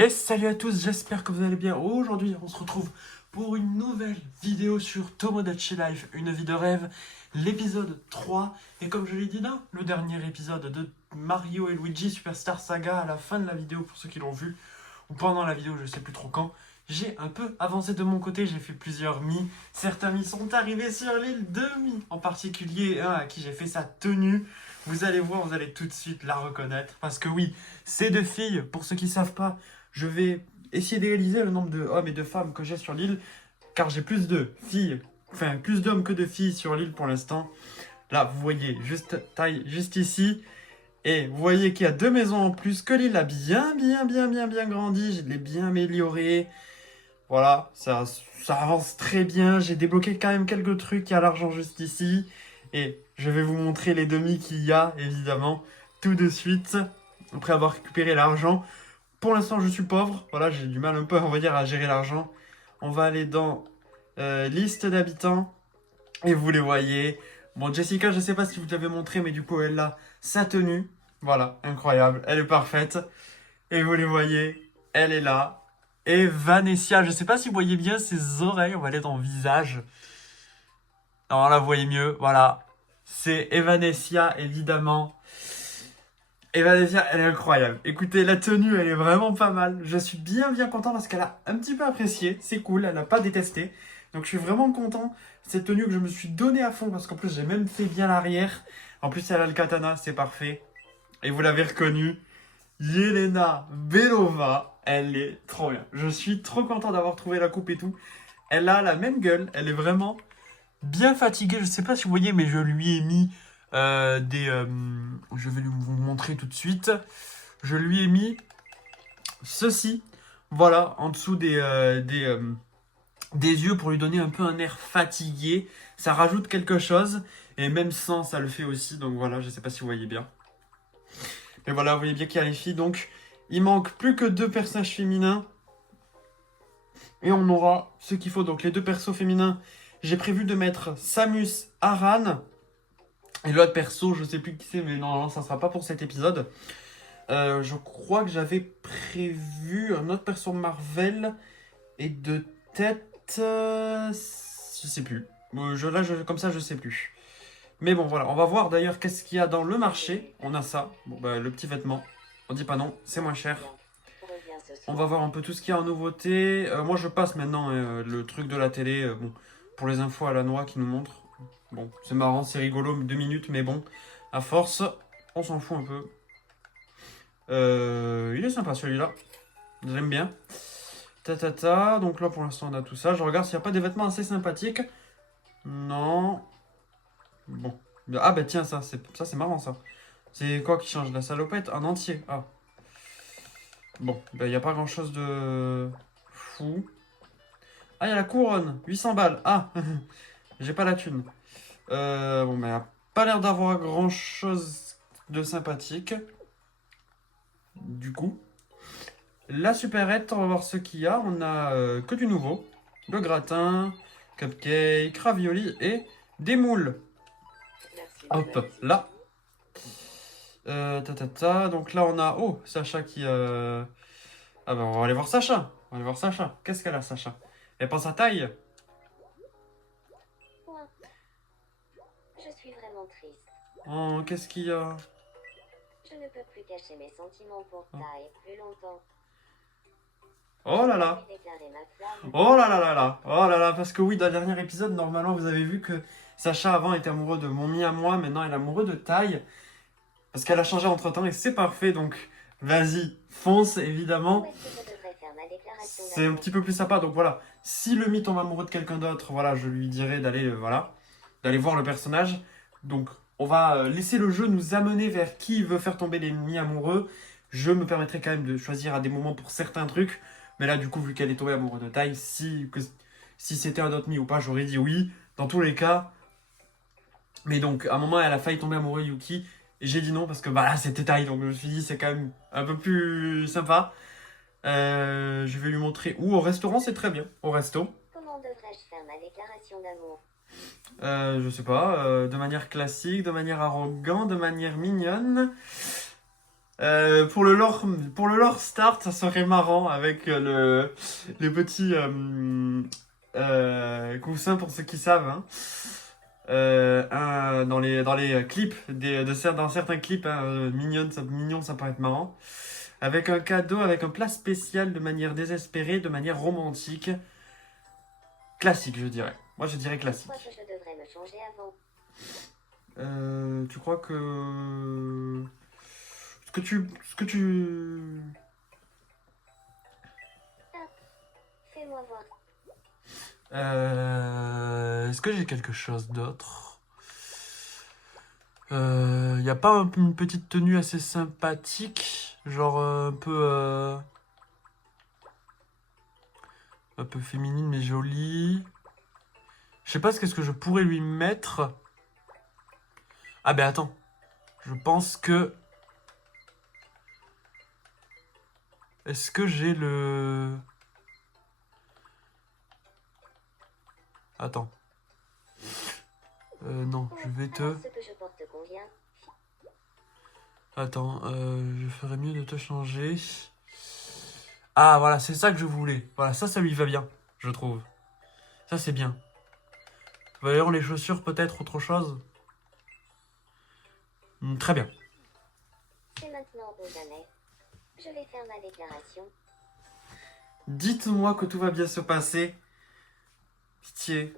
Et salut à tous, j'espère que vous allez bien. Aujourd'hui, on se retrouve pour une nouvelle vidéo sur Tomodachi Life, une vie de rêve, l'épisode 3. Et comme je l'ai dit dans le dernier épisode de Mario et Luigi Superstar Saga, à la fin de la vidéo, pour ceux qui l'ont vu, ou pendant la vidéo, je sais plus trop quand, j'ai un peu avancé de mon côté, j'ai fait plusieurs Mi. Certains Mi sont arrivés sur l'île, deux Mi en particulier, un à qui j'ai fait sa tenue. Vous allez voir, vous allez tout de suite la reconnaître. Parce que oui, ces deux filles, pour ceux qui ne savent pas, je vais essayer d'égaliser le nombre de hommes et de femmes que j'ai sur l'île, car j'ai plus de filles, enfin plus d'hommes que de filles sur l'île pour l'instant. Là, vous voyez, juste ici, et vous voyez qu'il y a deux maisons en plus, que l'île a bien grandi, je l'ai bien amélioré. Voilà, ça avance très bien, j'ai débloqué quand même quelques trucs, il y a l'argent juste ici, et je vais vous montrer les demi qu'il y a, évidemment, tout de suite, après avoir récupéré l'argent. Pour l'instant, je suis pauvre. Voilà, j'ai du mal un peu, on va dire, à gérer l'argent. On va aller dans liste d'habitants. Et vous les voyez. Bon, Jessica, je ne sais pas si vous l'avez montré, mais du coup, elle a sa tenue. Voilà, incroyable. Elle est parfaite. Et vous les voyez, elle est là. Et Vanessa, je ne sais pas si vous voyez bien ses oreilles. On va aller dans le visage. Non, là, vous voyez mieux. Voilà. C'est Evanessia, évidemment. Et Vanessa, elle est incroyable. Écoutez, la tenue, elle est vraiment pas mal. Je suis bien content parce qu'elle a un petit peu apprécié. C'est cool, elle n'a pas détesté. Donc je suis vraiment content. Cette tenue que je me suis donné à fond parce qu'en plus j'ai même fait bien l'arrière. En plus elle a le katana, c'est parfait. Et vous l'avez reconnue, Yelena Belova, elle est trop bien. Je suis trop content d'avoir trouvé la coupe et tout. Elle a la même gueule, elle est vraiment bien fatiguée. Je sais pas si vous voyez, mais je lui ai mis je vais vous montrer tout de suite. Je lui ai mis ceci, voilà, en dessous des yeux pour lui donner un peu un air fatigué. Ça rajoute quelque chose. Et même sans, ça le fait aussi. Donc voilà, je sais pas si vous voyez bien. Mais voilà, vous voyez bien qu'il y a les filles. Donc, il manque plus que deux personnages féminins. Et on aura ce qu'il faut. Donc les deux persos féminins, j'ai prévu de mettre Samus Aran. Et l'autre perso, je sais plus qui c'est, mais non, ça sera pas pour cet épisode. Je crois que j'avais prévu un autre perso Marvel et de tête, je sais plus. Comme ça, je sais plus. Mais bon, voilà, on va voir d'ailleurs qu'est-ce qu'il y a dans le marché. On a ça, bon, bah, le petit vêtement. On dit pas non, c'est moins cher. On va voir un peu tout ce qu'il y a en nouveauté. Moi, je passe maintenant le truc de la télé, bon, pour les infos à la noix qui nous montre. Bon, c'est marrant, c'est rigolo, 2 minutes, mais bon, à force, on s'en fout un peu. Il est sympa celui-là. J'aime bien. Donc là pour l'instant on a tout ça. Je regarde s'il n'y a pas des vêtements assez sympathiques. Non. Bon. Ah bah tiens, ça c'est marrant ça. C'est quoi qui change? La salopette en entier. Ah. Bon, bah il n'y a pas grand chose de fou. Ah, il y a la couronne. 800 balles. Ah. J'ai pas la thune. Bon, bah il n'y a pas l'air d'avoir grand chose de sympathique. Du coup. La supérette, on va voir ce qu'il y a. On a que du nouveau. Le gratin, cupcake, ravioli et des moules. Hop, là. Donc là, on a... Oh, Sacha qui... Ah ben, on va aller voir Sacha. On va aller voir Sacha. Qu'est-ce qu'elle a, Sacha? Elle pense à taille. Je suis vraiment triste. Oh, qu'est-ce qu'il y a? Je ne peux plus cacher mes sentiments pour Taille plus longtemps. Oh là là. J'ai déclaré ma flamme. Oh là là là là. Oh là là. Parce que oui, dans le dernier épisode, normalement, vous avez vu que Sacha, avant, était amoureux de mon mi à moi. Maintenant, elle est amoureux de taille. Parce qu'elle a changé entre-temps et c'est parfait. Donc, vas-y, fonce, Où évidemment. est-ce que je devrais faire ma déclaration C'est un d'amour? petit peu plus sympa. Donc voilà, si le mythe tombe amoureux de quelqu'un d'autre, voilà, je lui dirais d'aller voilà, d'aller voir le personnage. Donc on va laisser le jeu nous amener vers qui veut faire tomber les mi-amoureux. Je me permettrai quand même de choisir à des moments pour certains trucs. Mais là, du coup, vu qu'elle est tombée amoureuse de taille, si c'était un autre mi ou pas, j'aurais dit oui. Dans tous les cas. Mais donc, à un moment, elle a failli tomber amoureuse de Yuki. Et j'ai dit non parce que bah là, c'était taille. Donc je me suis dit, c'est quand même un peu plus sympa. Je vais lui montrer où. Au restaurant, c'est très bien. Au resto. Comment devrais-je faire ma déclaration d'amour? Je sais pas. De manière classique, de manière arrogante, de manière mignonne. Pour le lore start, ça serait marrant avec les petits coussins pour ceux qui savent. Hein. Dans les clips, dans certains clips hein, mignon, ça pourrait être marrant. Avec un cadeau, avec un plat spécial de manière désespérée, de manière romantique. Classique, je dirais. Moi, je dirais Je classique. crois que je devrais me changer avant. Tu crois que... Ce que tu... Fais-moi voir. Est-ce que j'ai quelque chose d'autre? Y a pas une petite tenue assez sympathique? Genre un peu féminine mais jolie. Je sais pas ce qu'est-ce que je pourrais lui mettre. Ah ben attends. Je pense que... Est-ce que j'ai le... Attends. Non, je vais te... Alors, ce que je porte te convient. Attends, je ferais mieux de te changer. Ah, voilà, c'est ça que je voulais. Voilà, ça lui va bien, je trouve. Ça, c'est bien. D'ailleurs, les chaussures, peut-être autre chose. Très bien. C'est maintenant ou jamais. Je vais faire ma déclaration. Dites-moi que tout va bien se passer. Pitié.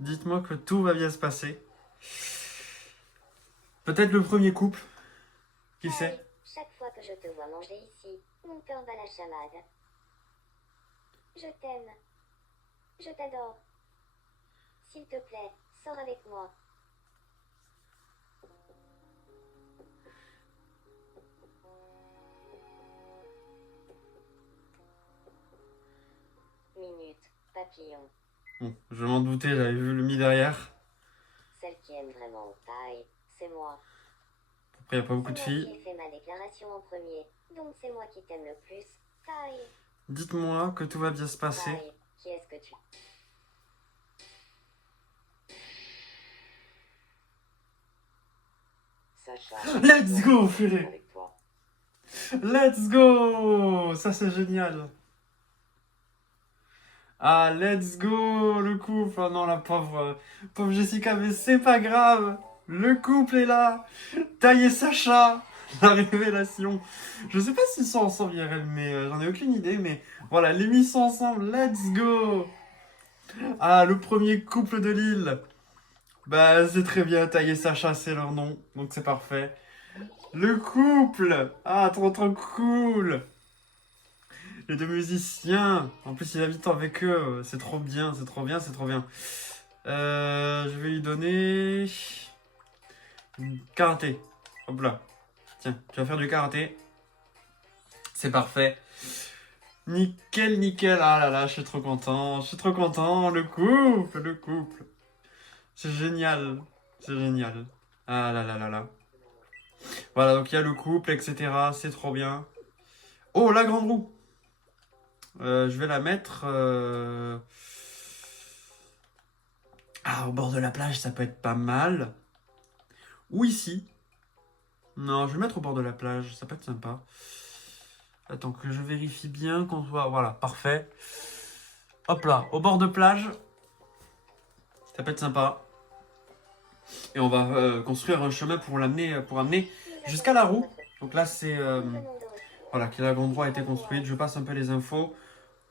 Dites-moi que tout va bien se passer. Peut-être le premier couple. Qui sait? Hey, chaque fois que je te vois manger ici, mon cœur bat la chamade. Je t'aime. Je t'adore. S'il te plaît, sors avec moi. Minute, papillon. Bon, je m'en doutais, j'avais vu le mi derrière. Celle qui aime vraiment taille, c'est moi. Après, il n'y a pas beaucoup de C'est moi qui filles. ai fait ma déclaration en premier, donc c'est moi qui t'aime le plus. Taille, Dites-moi que tout va bien se passer. taille, qui est-ce que tu... Sacha, Let's go, Furet. avec toi. Let's go! Ça, c'est génial. Ah, let's go, le couple. Oh non, la pauvre Jessica, mais c'est pas grave. Le couple est là. Taille et Sacha. La révélation. Je sais pas s'ils sont ensemble IRL, mais j'en ai aucune idée. Mais voilà, les mis sont ensemble. Let's go. Ah, le premier couple de Lille. Bah, c'est très bien. Taille et Sacha, c'est leur nom. Donc, c'est parfait. Le couple. Ah, trop cool. Les deux musiciens. En plus, il habite avec eux. C'est trop bien, c'est trop bien, c'est trop bien. Je vais lui donner... Karaté. Hop là. Tiens, tu vas faire du karaté. C'est parfait. Nickel, nickel. Ah là là, je suis trop content. Je suis trop content. Le couple, le couple. C'est génial. C'est génial. Ah là là là là. Voilà, donc il y a le couple, etc. C'est trop bien. Oh, la grande roue. Je vais la mettre... Ah, au bord de la plage, ça peut être pas mal. Ou ici. Non, je vais mettre au bord de la plage, ça peut être sympa. Attends que je vérifie bien qu'on soit... Voilà, parfait. Hop là, au bord de plage. Ça peut être sympa. Et on va construire un chemin pour l'amener, pour amener jusqu'à la roue. Donc là, c'est... voilà, que la grande roue a été construite. Je passe un peu les infos.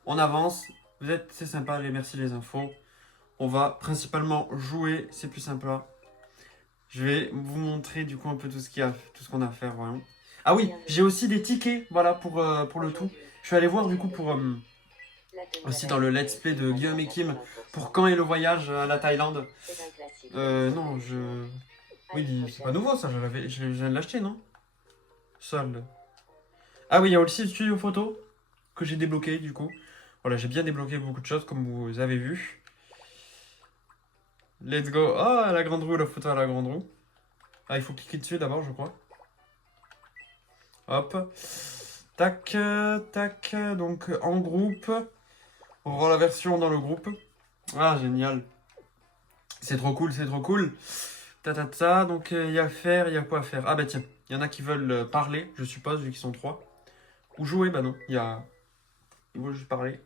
On avance. C'est sympa, merci les infos. On va principalement jouer, c'est plus sympa. Je vais vous montrer du coup un peu tout ce qu'on a à faire, voyons. Ah oui, j'ai aussi des tickets, voilà, pour le tout. Je suis allé voir du coup pour aussi dans le let's play de Guillaume et Kim pour quand est le voyage à la Thaïlande. Non, oui, c'est pas nouveau ça, je viens de l'acheter, non? Solde. Ah oui, il y a aussi le studio photo que j'ai débloqué du coup. Voilà, j'ai bien débloqué beaucoup de choses comme vous avez vu. Let's go. Oh, la grande roue, la photo à la grande roue. Ah, il faut cliquer dessus d'abord, je crois. Hop. Tac, tac. Donc, en groupe. On va voir la version dans le groupe. Ah, génial. C'est trop cool, c'est trop cool. Donc, il y a à faire, il y a quoi à faire. Ah, bah tiens, il y en a qui veulent parler, je suppose, vu qu'ils sont 3. Ou jouer, bah non, ils veulent juste parler.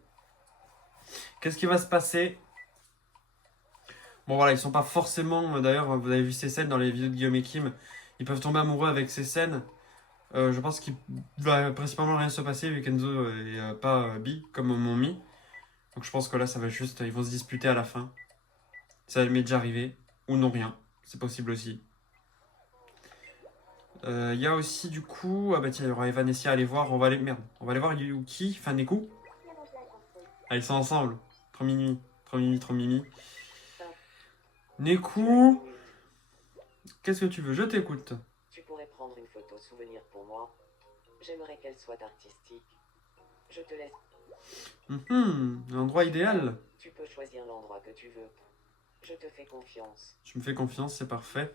Qu'est-ce qui va se passer? Bon, voilà, ils sont pas forcément... D'ailleurs, vous avez vu ces scènes dans les vidéos de Guillaume et Kim. Ils peuvent tomber amoureux avec ces scènes. Je pense qu'il va principalement rien se passer, vu qu'Enzo est pas bi, comme mon mi. Donc je pense que là, ça va juste... Ils vont se disputer à la fin. Ça m'est déjà arrivé. Ou non, rien. C'est possible aussi. Il y a aussi du coup... Ah bah tiens, il y aura Evanessia à aller voir. On va aller... Merde. On va aller voir Yuki, enfin Neku. Ah, ils sont ensemble. Trop mimi. Trop mimi, trop mimi. Neku, qu'est-ce que tu veux? Je t'écoute. Tu pourrais prendre une photo souvenir pour moi. J'aimerais qu'elle soit artistique. Je te laisse. L'endroit idéal. Tu peux choisir l'endroit que tu veux. Je te fais confiance. Tu me fais confiance, c'est parfait.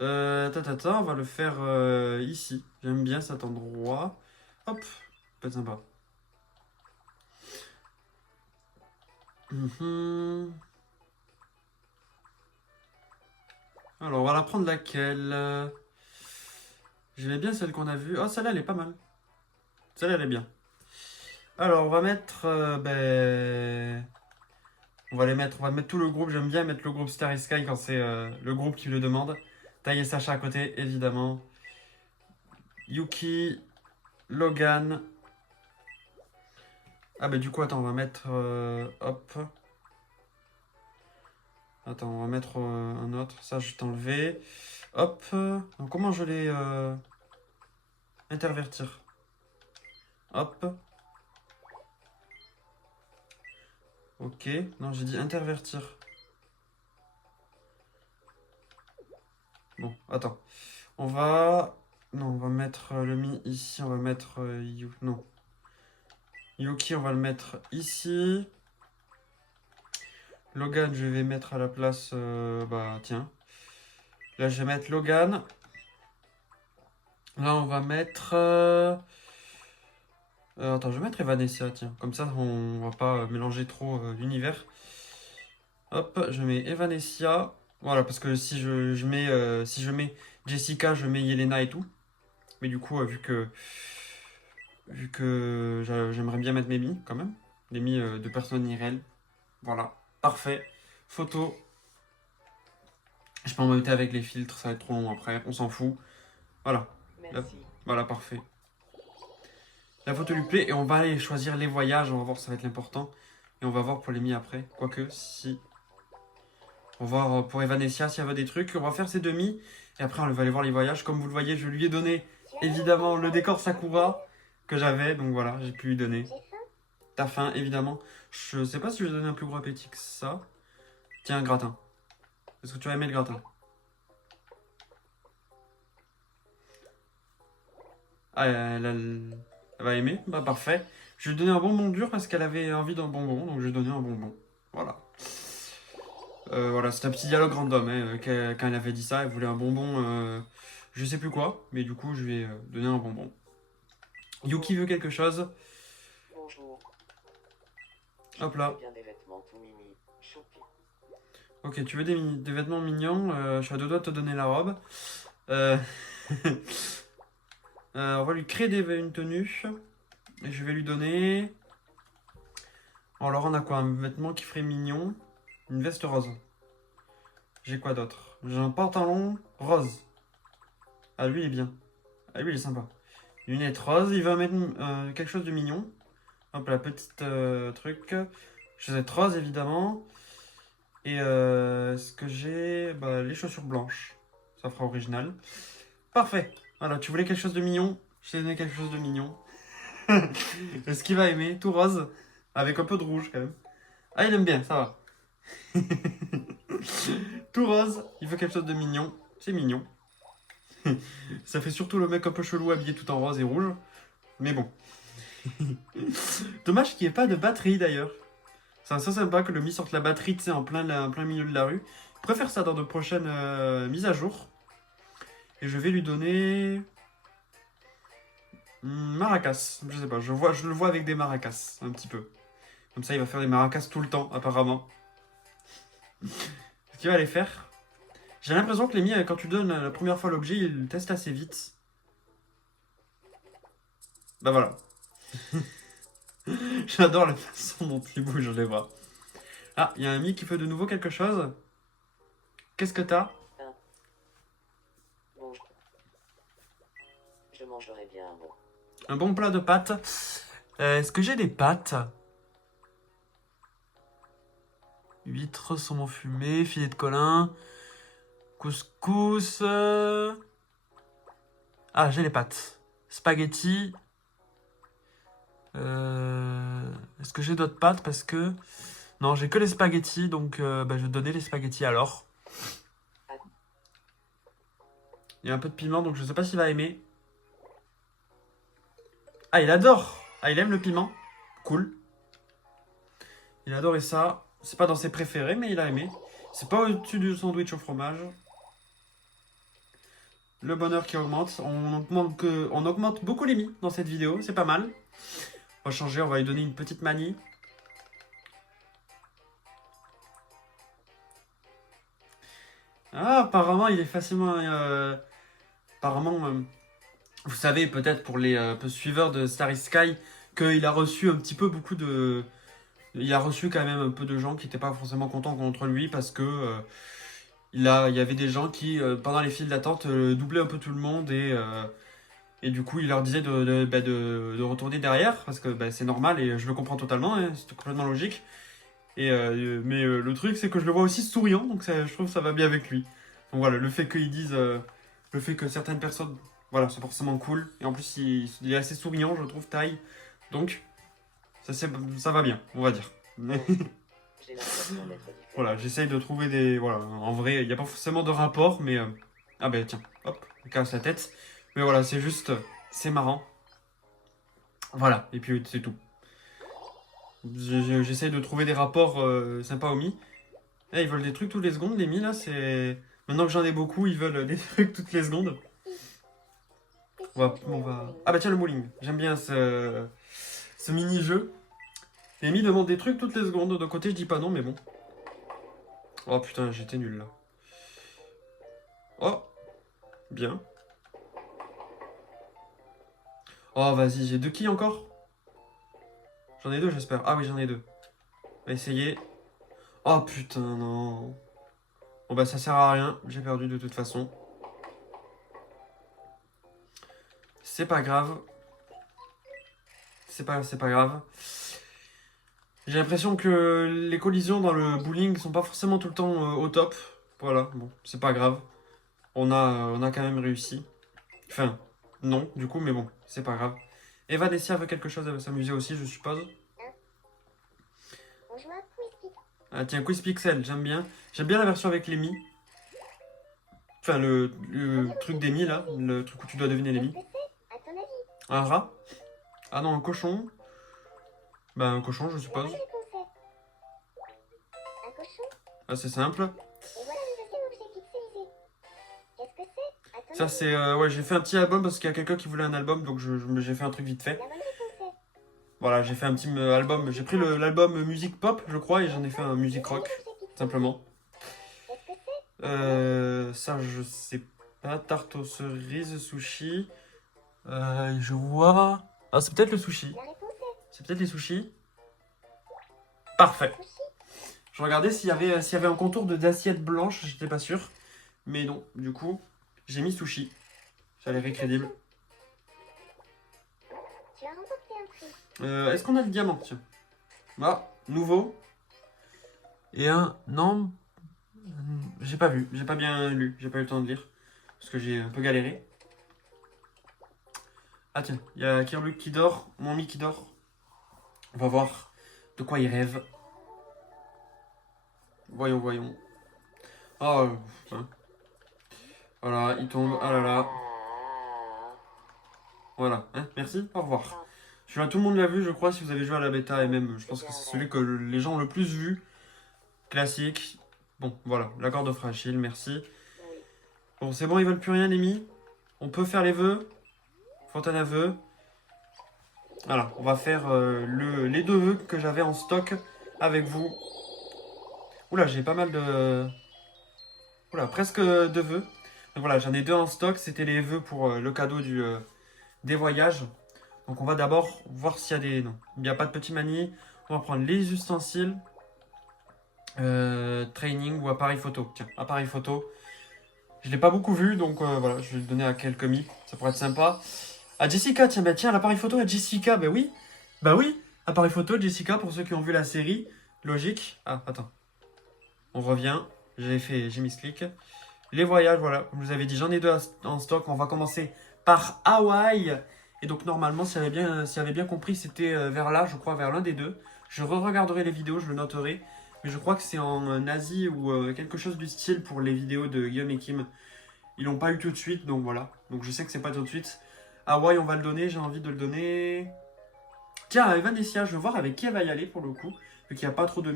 On va le faire ici. J'aime bien cet endroit. Hop, peut être sympa. Alors, on va la prendre laquelle? J'aimais bien celle qu'on a vue. Oh, celle-là, elle est pas mal. Celle-là, elle est bien. Alors, on va mettre... on va mettre tout le groupe. J'aime bien mettre le groupe Starry Sky quand c'est le groupe qui le demande. Taille et Sacha à côté, évidemment. Yuki, Logan. Ah bah du coup, attends, on va mettre... hop. Attends, on va mettre un autre. Ça, je vais t'enlever. Hop. Donc, comment je l'ai... intervertir? Hop. Ok. Non, j'ai dit intervertir. Bon, attends. On va... Non, on va mettre le Mi ici. On va mettre... Non. Yuki, on va le mettre ici. Logan, je vais mettre à la place... bah, tiens. Là, je vais mettre Logan. Là, on va mettre... attends, je vais mettre Evanessia, tiens. Comme ça, on va pas mélanger trop l'univers. Hop, je mets Evanessia. Voilà, parce que si je mets Jessica, je mets Yelena et tout. Mais du coup, vu que j'aimerais bien mettre Mimi, quand même. Des mi de personnes IRL. Voilà, parfait. Photo. Je peux en monter avec les filtres, ça va être trop long après. On s'en fout. Voilà. Merci. Voilà, parfait. La photo lui plaît et on va aller choisir les voyages. On va voir, ça va être l'important. Et on va voir pour les mi après. Quoique, si... On va voir pour Evanessia s'il y avait des trucs. On va faire ces demi. Et après, on va aller voir les voyages. Comme vous le voyez, je lui ai donné, évidemment, le décor Sakura que j'avais. Donc voilà, j'ai pu lui donner. T'as faim, évidemment. Je sais pas si je vais donner un plus gros appétit que ça. Tiens, un gratin. Est-ce que tu vas aimer le gratin? Ah, elle va aimer. Bah, parfait. Je lui ai donné un bonbon dur parce qu'elle avait envie d'un bonbon. Donc, je lui ai donné un bonbon. Voilà. Voilà, c'était un petit dialogue random. Hein, quand elle avait dit ça, elle voulait un bonbon, je sais plus quoi. Mais du coup, je lui ai donné un bonbon. Yuki veut quelque chose. Bonjour. Hop là. Bien des vêtements tout mimi. Choupi. Ok, tu veux des vêtements mignons. Je suis à deux doigts de te donner la robe. On va lui créer une tenue. Et je vais lui donner... Alors, on a quoi? Un vêtement qui ferait mignon. Une veste rose. J'ai quoi d'autre? J'ai un pantalon rose. Ah, lui, il est bien. Ah, lui, il est sympa. Lunettes roses. Il va mettre quelque chose de mignon. Hop, la petite truc. Chaussettes roses, évidemment. Et ce que j'ai... Bah, les chaussures blanches. Ça fera original. Parfait. Voilà, tu voulais quelque chose de mignon? Je t'ai donné quelque chose de mignon. Est-ce qu'il va aimer? Tout rose. Avec un peu de rouge, quand même. Ah, il aime bien, ça va. Tout rose, il veut quelque chose de mignon. C'est mignon. Ça fait surtout le mec un peu chelou habillé tout en rose et rouge. Mais bon. Dommage qu'il n'y ait pas de batterie d'ailleurs. C'est ça sympa que le Mi sorte la batterie, tu sais, en plein milieu de la rue. Je préfère ça dans de prochaines mises à jour. Et je vais lui donner... maracas. Je sais pas, je le vois avec des maracas, un petit peu. Comme ça, il va faire des maracas tout le temps, apparemment. Ce qu'il va les faire. J'ai l'impression que Lémi, quand tu donnes la première fois l'objet, il le teste assez vite. Bah voilà. J'adore la façon dont il bouge les bras. Ah, il y a un Mi qui fait de nouveau quelque chose. Qu'est-ce que t'as? Bon, je mangerai bien un bon. Un bon plat de pâtes. Est-ce que j'ai des pâtes? Huîtres, saumon fumé, filet de colin, couscous. Ah, j'ai les pâtes. Spaghetti. Est-ce que j'ai d'autres pâtes? Parce que... Non, j'ai que les spaghettis, donc bah, je vais donner les spaghettis alors. Il y a un peu de piment, donc je sais pas s'il va aimer. Ah, il adore! Ah, il aime le piment. Cool. Il a adoré ça. C'est pas dans ses préférés, mais il a aimé. C'est pas au-dessus du sandwich au fromage. Le bonheur qui augmente. On augmente beaucoup les mi dans cette vidéo, c'est pas mal. On va changer, on va lui donner une petite manie. Ah, apparemment, il est facilement... apparemment, vous savez peut-être pour les peu suiveurs de Starry Sky, qu'il a reçu un petit peu beaucoup de... Il a reçu quand même un peu de gens qui n'étaient pas forcément contents contre lui parce que il y avait des gens qui, pendant les files d'attente, doublaient un peu tout le monde et du coup, il leur disait de retourner derrière parce que bah, c'est normal et je le comprends totalement, hein, c'est complètement logique. Mais le truc, c'est que je le vois aussi souriant, donc je trouve que ça va bien avec lui. Donc voilà, le fait qu'ils disent, le fait que certaines personnes, voilà, c'est forcément cool. Et en plus, il est assez souriant, je trouve, taille. Donc, ça va bien, on va dire. J'ai l'impression d'être différent. Voilà, j'essaye de trouver des... Voilà, en vrai, il n'y a pas forcément de rapport, mais... Ah ben tiens, hop, il casse la tête. Mais voilà, c'est juste... C'est marrant. Voilà, et puis c'est tout. J'essaye de trouver des rapports sympas aux Mi. Eh, ils veulent des trucs toutes les secondes, les Mi, là, c'est... Maintenant que j'en ai beaucoup, ils veulent des trucs toutes les secondes. On va... Ah bah tiens, le bowling. J'aime bien ce mini-jeu. Les Mi demandent des trucs toutes les secondes. D'un côté, je dis pas non, mais bon. Oh putain, j'étais nul, là. Oh, bien. Oh, vas-y, j'ai deux quilles encore? J'en ai deux, j'espère. Ah oui, j'en ai deux. On va essayer. Oh putain, non. Bon bah ça sert à rien, j'ai perdu de toute façon. C'est pas grave. C'est pas grave. J'ai l'impression que les collisions dans le bowling sont pas forcément tout le temps au top. Voilà, bon, c'est pas grave. On a quand même réussi. Enfin, non, du coup, mais bon, c'est pas grave. Eva Dessia veut quelque chose, elle veut s'amuser aussi, je suppose. On joue à Quiz Ah tiens, Quiz Pixel, j'aime bien. J'aime bien la version avec les Mi. Enfin, le truc des Mi, là. Le truc où tu dois deviner les Mi. Qu'est-ce que c'est, à ton avis? Un rat? Ah non, un cochon. Bah, un cochon, je La suppose. bonne réponse est... Un cochon? Ah, c'est simple. Et voilà le deuxième objet pixelisé. Qu'est-ce que c'est, à ton Ça, avis? c'est... ouais, j'ai fait un petit album parce qu'il y a quelqu'un qui voulait un album, donc j'ai fait un truc vite fait. La bonne réponse est... Voilà, j'ai fait un petit album. J'ai pris l'album musique pop, je crois, et j'en ai fait un musique rock, simplement. Qu'est-ce que c'est? Ça, je sais pas. Tarte aux cerises, sushi. Je vois... Ah, c'est peut-être le sushi. La réponse est... C'est peut-être les sushis. Parfait. Sushi? Je regardais s'il y avait un contour d'assiette blanche, j'étais pas sûr. Mais non, du coup, j'ai mis sushi. Ça a l'air crédible. Tu as remporté un prix. Est-ce qu'on a le diamant, tiens? Ah, nouveau. Et un... Non, j'ai pas vu, j'ai pas bien lu, j'ai pas eu le temps de lire. Parce que j'ai un peu galéré. Ah tiens, il y a Kirluc qui dort, mon Mi qui dort. On va voir de quoi il rêve. Voyons, voyons. Oh, hein. Voilà, il tombe. Ah là là. Voilà, hein, merci, au revoir. Celui-là, tout le monde l'a vu, je crois, si vous avez joué à la bêta, et même, je pense que c'est celui que les gens ont le plus vu. Classique. Bon, voilà, la corde fragile, merci. Bon, c'est bon, ils veulent plus rien, les Mi. On peut faire les vœux. Fontaine à vœux. Voilà, on va faire les deux vœux que j'avais en stock avec vous. Oula, j'ai pas mal de... Oula, presque deux vœux. Donc voilà, j'en ai deux en stock. C'était les vœux pour le cadeau des voyages. Donc on va d'abord voir s'il y a des... Non, il n'y a pas de petit mani. On va prendre les ustensiles. Training ou appareil photo. Tiens, appareil photo. Je l'ai pas beaucoup vu, donc voilà, je vais le donner à quelques commis. Ça pourrait être sympa. À Jessica, tiens, bah tiens, l'appareil photo à Jessica, bah oui. Bah oui, appareil photo Jessica, pour ceux qui ont vu la série. Logique. Ah, attends. On revient. J'ai mis ce clic. Les voyages, voilà, comme je vous avais dit, j'en ai deux en stock. On va commencer par Hawaï. Et donc normalement, si j'avais bien compris, c'était vers là, je crois, vers l'un des deux. Je re-regarderai les vidéos, je le noterai. Mais je crois que c'est en Asie ou quelque chose du style pour les vidéos de Guillaume et Kim. Ils l'ont pas eu tout de suite, donc voilà. Donc je sais que c'est pas tout de suite. Hawaï, on va le donner, j'ai envie de le donner. Tiens, à Evanescia, je veux voir avec qui elle va y aller pour le coup. Vu qu'il n'y a pas trop de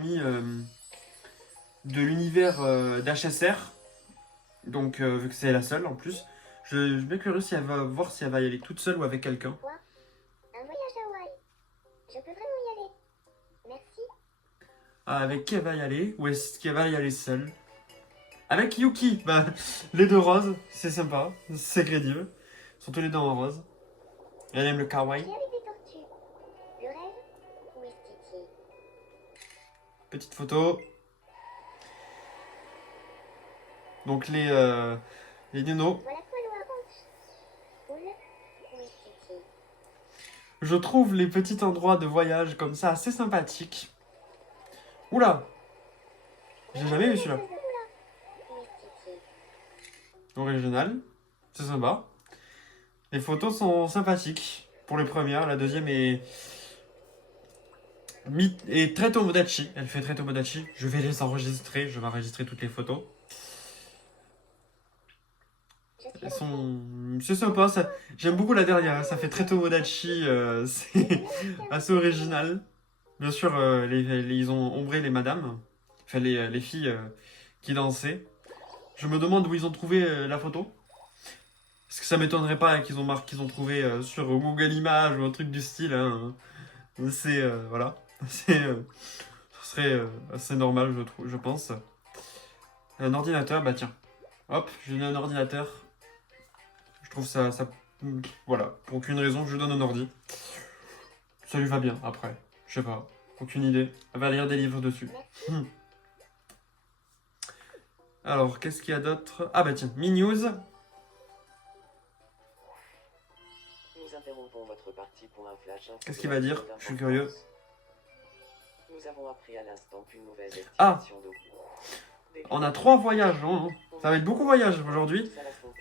de l'univers d'HSR. Donc vu que c'est la seule en plus. Je suis bien curieux si elle va voir si elle va y aller toute seule ou avec quelqu'un. Quoi? Un voyage à Hawaï. Je peux vraiment y aller. Merci. Ah, avec qui elle va y aller? Ou est-ce qu'elle va y aller seule? Avec Yuki, bah, les deux roses, c'est sympa, c'est crédible. Ils sont tous les deux en rose. Elle aime le kawaii. J'ai avec des tortues. Le rêve ou Estiti? Petite photo. Donc les nénos. Voilà quoi l'eau avance. Poule ou Estiti? Je trouve les petits endroits de voyage comme ça assez sympathiques. Oula! J'ai jamais vu celui-là. Ou Estiti? Original, c'est sympa. Les photos sont sympathiques pour les premières. La deuxième est très Tomodachi. Elle fait très Tomodachi. Je vais les enregistrer. Je vais enregistrer toutes les photos. Elles sont... C'est sympa. J'aime beaucoup la dernière. Ça fait très Tomodachi. C'est assez original. Bien sûr, ils ont ombré les madames. Enfin, les filles qui dansaient. Je me demande où ils ont trouvé la photo. Parce que ça m'étonnerait pas qu'ils ont trouvé sur Google Images ou un truc du style. Hein. C'est voilà, ce serait assez normal, je pense. Un ordinateur, bah tiens, hop, j'ai mis un ordinateur. Je trouve voilà, pour aucune raison, je lui donne un ordi. Ça lui va bien. Après, je sais pas, aucune idée. Elle va lire des livres dessus. Alors, qu'est-ce qu'il y a d'autre? Ah bah tiens, Mi-News. Nous interrompons votre partie pour un flash. Qu'est-ce qu'il va dire? Je suis curieux. Nous avons appris à l'instant qu'une nouvelle Ah. estimation d'eau. On a 3 voyages, hein. Ça va être beaucoup de voyages aujourd'hui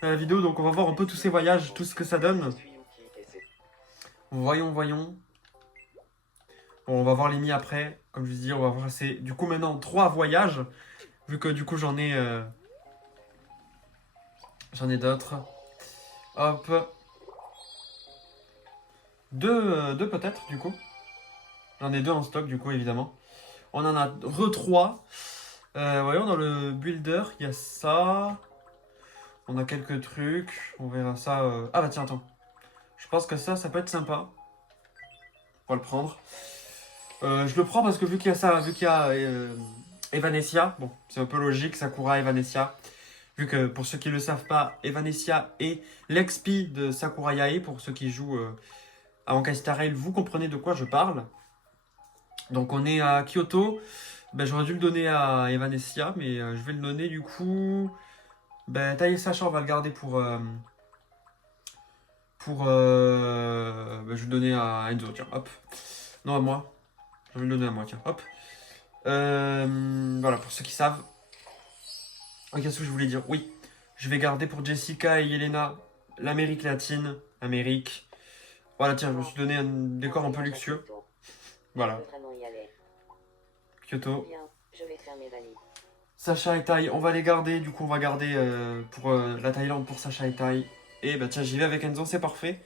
dans la vidéo, donc on va voir un peu tous ces voyages, tout ce que ça donne. Voyons. Bon, on va voir les mis après. Comme je vous dis, on va voir c'est du coup maintenant 3 voyages. Vu que du coup j'en ai d'autres. Hop. Deux peut-être du coup. J'en ai 2 en stock du coup évidemment. On en a re-3. Voyons dans le builder, il y a ça. On a quelques trucs. On verra ça. Ah bah tiens, attends. Je pense que ça peut être sympa. On va le prendre. Je le prends parce que vu qu'il y a ça, vu qu'il y a Evanescia, bon, c'est un peu logique, Sakura Evanescia. Vu que pour ceux qui ne le savent pas, Evanescia est l'ex-pi de Sakura Yae. Pour ceux qui jouent à Honkai Star Rail, vous comprenez de quoi je parle. Donc on est à Kyoto. Ben, j'aurais dû le donner à Evanescia, mais je vais le donner du coup. Ben, Taïe Sacha, on va le garder pour. Ben, je vais le donner à Enzo, tiens, hop. Non, à moi. Je vais le donner à moi, tiens, hop. Voilà, pour ceux qui savent. Oh, qu'est-ce que je voulais dire? Oui, je vais garder pour Jessica et Yelena l'Amérique latine. Amérique. Voilà, tiens, je me suis donné un décor un peu luxueux. Voilà. Kyoto. Je vais faire mes valises. Sacha et Tai, on va les garder. Du coup, on va garder pour la Thaïlande pour Sacha et Tai. Et bah tiens, j'y vais avec Enzo, c'est parfait.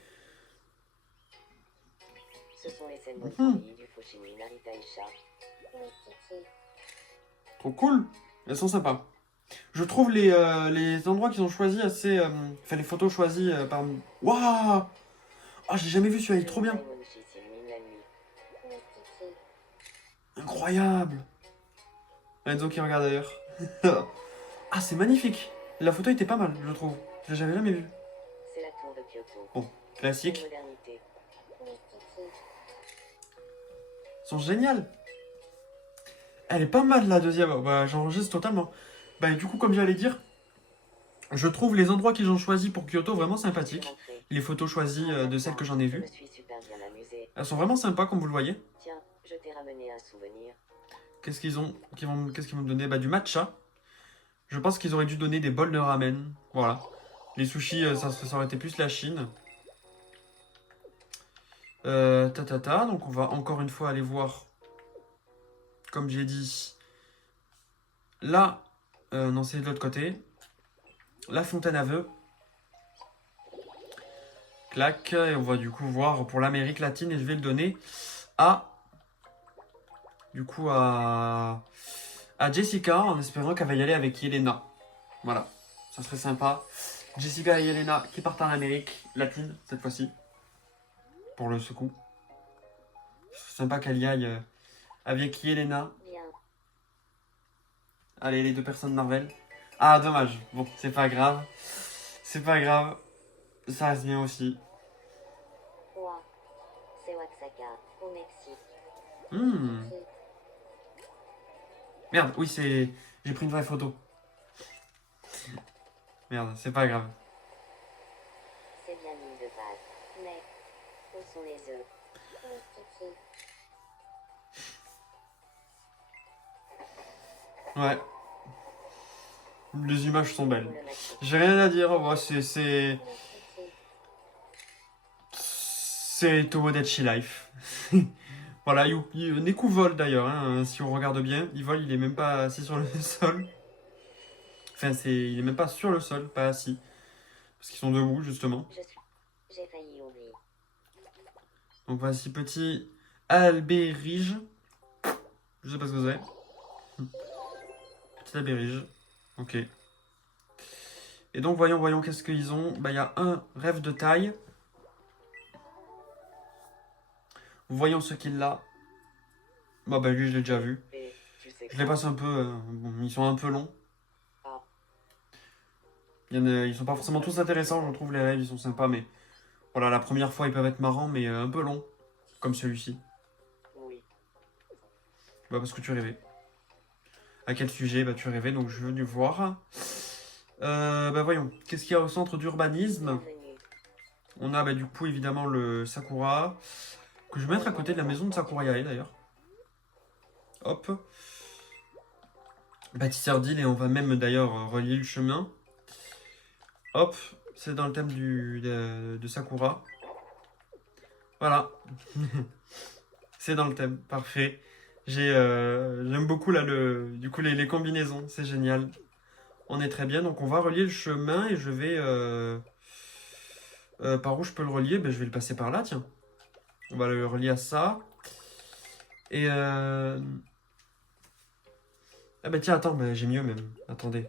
Ce sont les scènes du Fushimi Naritaisha. Trop cool. Elles sont sympas. Je trouve les endroits qu'ils ont choisis assez... Enfin, les photos choisies par... Waouh. Ah, j'ai jamais vu celui-là, il est trop bien. Incroyable. Enzo qui regarde d'ailleurs. Ah, c'est magnifique. La photo était pas mal, je trouve. Je l'ai jamais vue. C'est la tour de Kyoto. Bon, classique. Modernité. Oui, Titi. Elles sont géniales. Elle est pas mal la deuxième. Oh, bah, j'enregistre totalement. Bah, et du coup, comme j'allais dire, je trouve les endroits qu'ils ont choisis pour Kyoto vraiment sympathiques. Rentrée. Les photos choisies de celles que j'en ai Je vues. me suis super bien amusé. Elles sont vraiment sympas, comme vous le voyez. Tiens, je t'ai ramené un souvenir. Qu'est-ce qu'ils ont Qu'est-ce qu'ils vont me donner? Bah, du matcha. Je pense qu'ils auraient dû donner des bols de ramen. Voilà. Les sushis, ça aurait été plus la Chine. Donc on va encore une fois aller voir, comme j'ai dit, là, non c'est de l'autre côté, la fontaine à vœux. Clac, et on va du coup voir pour l'Amérique latine et je vais le donner à, du coup à Jessica en espérant qu'elle va y aller avec Yelena. Voilà, ça serait sympa. Jessica et Yelena qui partent en Amérique latine cette fois-ci, pour le second. C'est sympa qu'elle y aille avec Yelena. Bien. Allez, les deux personnes Marvel. Ah, dommage. Bon, c'est pas grave. C'est pas grave. Ça reste bien aussi. Quoi? C'est Oaxaca, au Mexique. Hmm. Titi. Merde, oui, c'est... J'ai pris une vraie photo. Merde, c'est pas grave. C'est bien l'île de Pâques. Mais, où sont les œufs? Oui, Titi. Ouais. Les images sont belles. Où le Mexique? J'ai rien à dire. Ouais, c'est... Oui, Titi. C'est Tomodachi Life. Voilà, Neku vole d'ailleurs, hein, si on regarde bien. Il vole, il est même pas assis sur le sol. Enfin, il est même pas sur le sol, pas assis. Parce qu'ils sont debout, justement. J'ai failli oublier. Donc voici petit albérige. Je sais pas ce que c'est. Petit albérige. Ok. Et donc voyons qu'est-ce qu'ils ont. Bah il y a un rêve de taille. Voyons ce qu'il a. Bah lui je l'ai déjà vu. Et tu sais Je les quoi? passe un peu. Bon, ils sont un peu longs. Ah. Ils sont pas forcément tous intéressants, je trouve les rêves, ils sont sympas, mais voilà, la première fois ils peuvent être marrants, mais un peu longs. Comme celui-ci. Oui. Bah parce que tu rêvais. À quel sujet? Bah tu rêvais, donc je veux du voir. Bah voyons, qu'est-ce qu'il y a au centre d'urbanisme? Bienvenue. On a bah, du coup évidemment le Sakura, que je vais mettre à côté de la maison de Sakura Yae d'ailleurs. Hop. Bâtisseur d'île, et on va même d'ailleurs relier le chemin. Hop, c'est dans le thème de Sakura. Voilà. C'est dans le thème, parfait. J'aime beaucoup là du coup les combinaisons, c'est génial. On est très bien, donc on va relier le chemin et je vais... par où je peux le relier? Ben, je vais le passer par là, tiens. On va le relier à ça. Et... Ah bah tiens, attends, bah, j'ai mieux même. Attendez.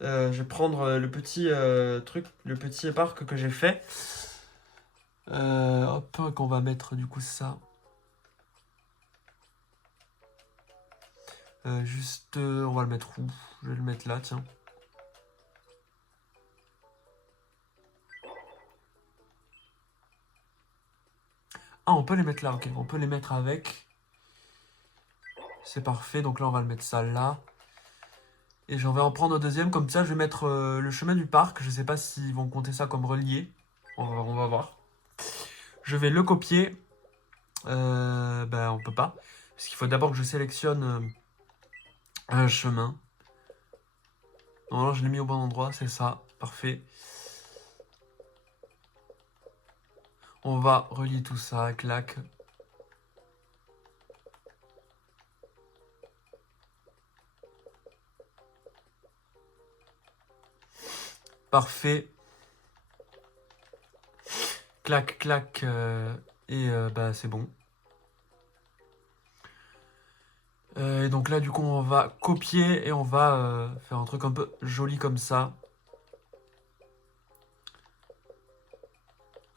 Je vais prendre le petit truc, le petit parc que j'ai fait. Hop, qu'on va mettre du coup ça. On va le mettre où? Je vais le mettre là, tiens. Ah, on peut les mettre là, ok. On peut les mettre avec. C'est parfait, donc là on va le mettre ça là. Et j'en vais en prendre un deuxième, comme ça je vais mettre le chemin du parc. Je sais pas s'ils vont compter ça comme relié. On va voir. Je vais le copier. Ben on peut pas. Parce qu'il faut d'abord que je sélectionne un chemin. Non, là je l'ai mis au bon endroit, c'est ça. Parfait. On va relier tout ça, clac. Parfait. Clac, clac. Et bah c'est bon. Et donc là du coup on va copier et on va faire un truc un peu joli comme ça.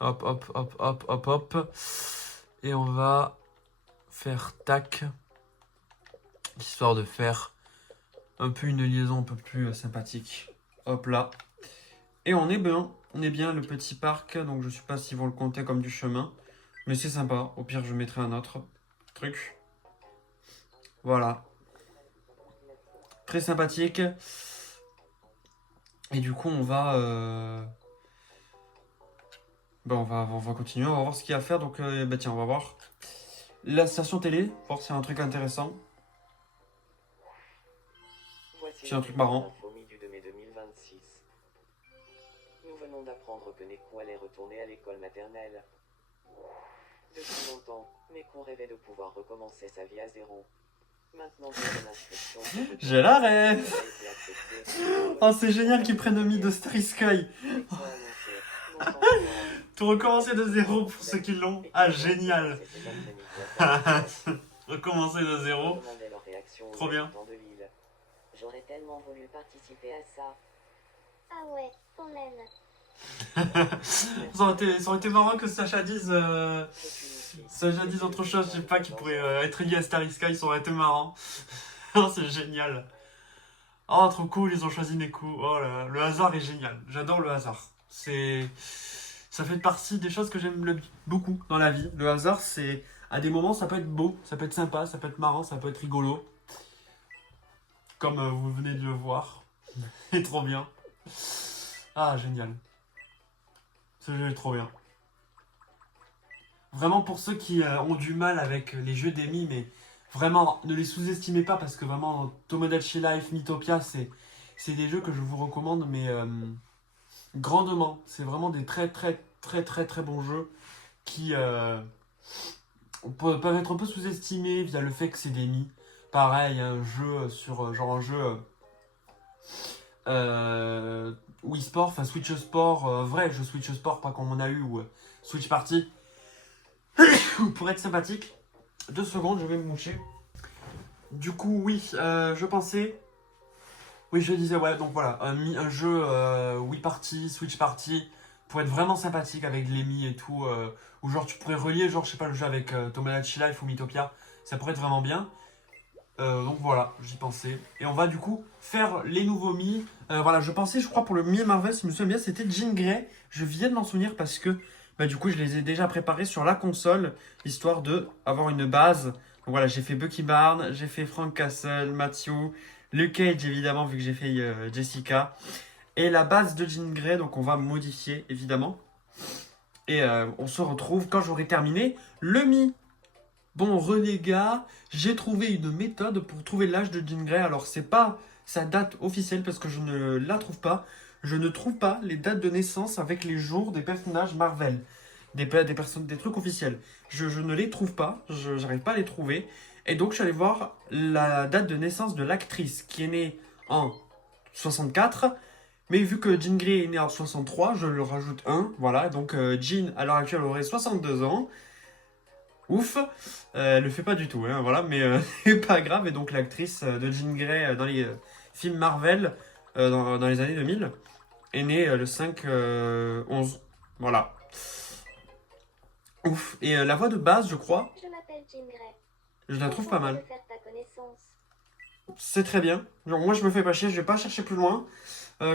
Hop, hop, hop, hop, hop, hop. Et on va faire tac, histoire de faire un peu une liaison un peu plus sympathique. Hop là. Et on est bien le petit parc, donc je sais pas s'ils vont le compter comme du chemin, mais c'est sympa. Au pire, je mettrai un autre truc. Voilà. Très sympathique. Et du coup, on va continuer, on va voir ce qu'il y a à faire. Donc, tiens, on va voir la station télé, voir s'il y a un truc intéressant. Voici C'est un truc marrant. l'info mi du 2 mai 2026. Nous venons d'apprendre que Nekou allait retourner à l'école maternelle. Depuis longtemps, Nekou rêvait de pouvoir recommencer sa vie à zéro. Maintenant que son inscription sur le J'ai la a rêve. été acceptée, Oh, c'est génial qu'ils prennent Mi de Starry Sky. Nekou a annoncé non sans avoir Tout recommencer de zéro pour ceux qui l'ont. Ah, génial. Recommencer de zéro. Demandait leur réaction aux Trop bien. habitants de l'île. J'aurais tellement voulu participer à ça. Ah ouais, on l'aime. Ça aurait été marrant que Sacha dise autre chose, je sais pas, qui pourrait être lié à Starry Sky, ça aurait été marrant. Oh, c'est génial. Oh, trop cool, ils ont choisi Neku. Oh là là, le hasard est génial. J'adore le hasard. Ça fait partie des choses que j'aime beaucoup dans la vie. Le hasard, c'est à des moments, ça peut être beau, ça peut être sympa, ça peut être marrant, ça peut être rigolo. Comme vous venez de le voir. C'est trop bien. Ah, génial. Ce jeu est trop bien. Vraiment, pour ceux qui ont du mal avec les jeux d'Emi, mais vraiment, ne les sous-estimez pas parce que vraiment, Tomodachi Life, Mythopia, c'est des jeux que je vous recommande, mais grandement. C'est vraiment des très bons jeux qui peuvent être un peu sous-estimés via le fait que c'est d'Emi. Pareil, un jeu sur genre un jeu Wii Sport, enfin Switch Sport, vrai jeu Switch Sport, pas comme on a eu, ou Switch Party, pour être sympathique. 2 secondes, je vais me moucher. Du coup, oui, je pensais. Oui, je disais, ouais, donc voilà, un jeu Wii Party, Switch Party, pour être vraiment sympathique avec les Mi et tout, ou genre tu pourrais relier, genre, je sais pas, le jeu avec Tomodachi Life ou Mythopia, ça pourrait être vraiment bien. Donc voilà, j'y pensais. Et on va du coup faire les nouveaux Mi. Voilà, je pensais, je crois, pour le Mi Marvel, si je me souviens bien, c'était Jean Grey. Je viens de m'en souvenir parce que du coup, je les ai déjà préparés sur la console, histoire de avoir une base. Donc voilà, j'ai fait Bucky Barnes, j'ai fait Frank Castle, Matthew, Luke Cage évidemment, vu que j'ai fait Jessica. Et la base de Jean Grey, donc on va modifier évidemment. Et on se retrouve quand j'aurai terminé le Mi. Bon, renégat, j'ai trouvé une méthode pour trouver l'âge de Jean Grey. Alors, c'est pas sa date officielle parce que je ne la trouve pas. Je ne trouve pas les dates de naissance avec les jours des personnages Marvel. Des trucs officiels. Je ne les trouve pas. Je n'arrive pas à les trouver. Et donc, je suis allé voir la date de naissance de l'actrice qui est née en 64. Mais vu que Jean Grey est née en 63, je le rajoute 1. Voilà, donc Jean, à l'heure actuelle, aurait 62 ans. Ouf, elle le fait pas du tout, hein, voilà, mais c'est pas grave. Et donc l'actrice de Jean Grey dans les films Marvel dans les années 2000 est née le 5-11, voilà. Ouf, et la voix de base, je crois, Je m'appelle Jean Grey. je la trouve pas Content mal. de faire ta connaissance. C'est très bien. Genre, moi je me fais pas chier, je vais pas chercher plus loin.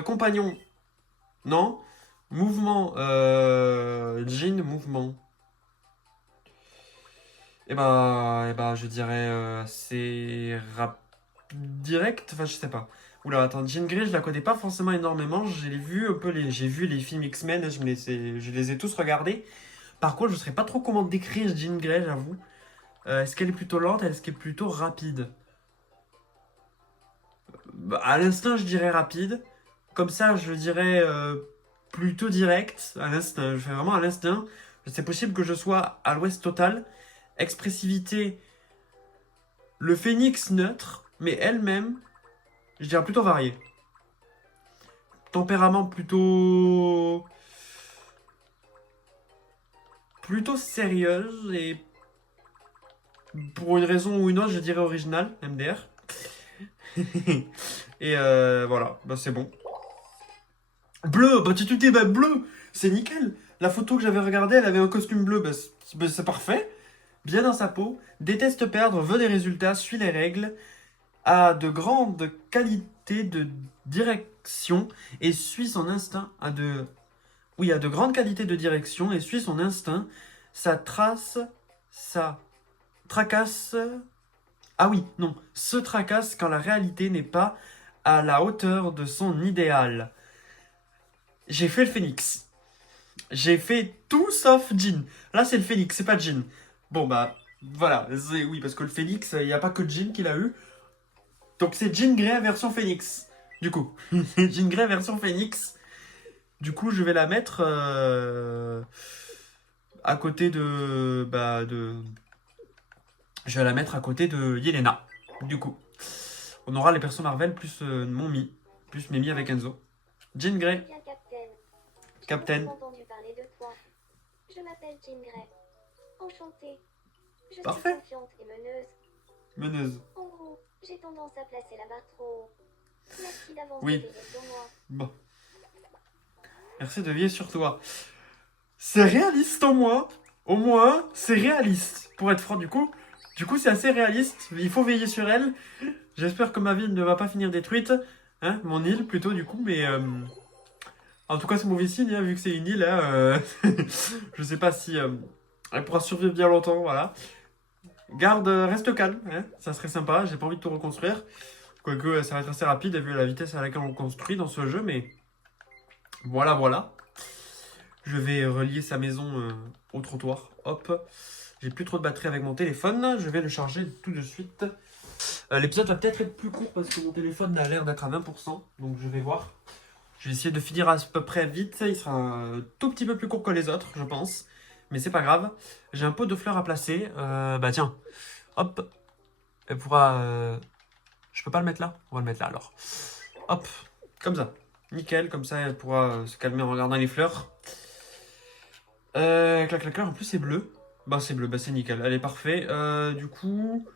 Compagnon, non. Mouvement, Jean, mouvement. Je dirais c'est direct, enfin je sais pas. Oula, attends, Jean Grey, je la connais pas forcément énormément. J'ai vu les films X-Men, je les ai tous regardés. Par contre, je sais pas trop comment décrire Jean Grey, j'avoue. Est-ce qu'elle est plutôt lente, est-ce qu'elle est plutôt rapide? À l'instinct, je dirais rapide. Comme ça, je dirais plutôt direct. À l'instinct, je fais vraiment à l'instinct. C'est possible que je sois à l'ouest total. Expressivité, le phénix neutre, mais elle-même, je dirais plutôt variée. Tempérament plutôt sérieuse et pour une raison ou une autre, je dirais originale, MDR. Et voilà, c'est bon. Bleu, tu te dis, bleu, c'est nickel. La photo que j'avais regardée, elle avait un costume bleu, c'est parfait. bien dans sa peau, déteste perdre, veut des résultats, suit les règles, a de grandes qualités de direction et suit son instinct, oui, a de grandes qualités de direction et suit son instinct, sa tracasse, ah oui, non, se tracasse quand la réalité n'est pas à la hauteur de son idéal. J'ai fait le phénix. J'ai fait tout sauf Jean. Là, c'est le phénix, c'est pas Jean. Bon, bah, voilà. Oui, parce que le phénix, il n'y a pas que Jean qui l'a eu. Donc, c'est Jean Grey version phénix. Du coup, Jean Grey version phénix. Du coup, je vais la mettre à côté de... Je vais la mettre à côté de Yelena. Du coup, on aura les persos Marvel plus mon Mi. Plus Mimi avec Enzo. Jean Grey. Bien, Captain. Captain. J'ai entendu parler de toi. Je m'appelle Jean Grey. Enchantée. Je Parfait. suis confiante et meneuse. Meneuse. En gros, j'ai tendance à placer la barre trop haut. Merci d'avance Oui. de veiller sur moi. Bon. Merci de veiller sur toi. C'est réaliste au moins, c'est réaliste. Pour être franc, du coup, c'est assez réaliste. Il faut veiller sur elle. J'espère que ma ville ne va pas finir détruite. Hein, mon île, plutôt, du coup, mais... En tout cas, c'est mauvais signe, hein, vu que c'est une île. Hein, je sais pas si elle pourra survivre bien longtemps, voilà. Reste calme, hein, ça serait sympa. J'ai pas envie de tout reconstruire. Quoique, ça va être assez rapide, vu la vitesse à laquelle on construit dans ce jeu, mais... Voilà. Je vais relier sa maison au trottoir. Hop. J'ai plus trop de batterie avec mon téléphone. Je vais le charger tout de suite. L'épisode va peut-être être plus court parce que mon téléphone a l'air d'être à 20%. Donc je vais voir. Je vais essayer de finir à peu près vite. Il sera un tout petit peu plus court que les autres, je pense. Mais c'est pas grave. J'ai un pot de fleurs à placer. Bah tiens. Hop. Elle pourra... Je peux pas le mettre là? On va le mettre là alors. Hop. Comme ça. Nickel. Comme ça, elle pourra se calmer en regardant les fleurs. Clac. En plus, c'est bleu. Bah, c'est bleu. Bah, c'est nickel. Elle est parfait. Du coup...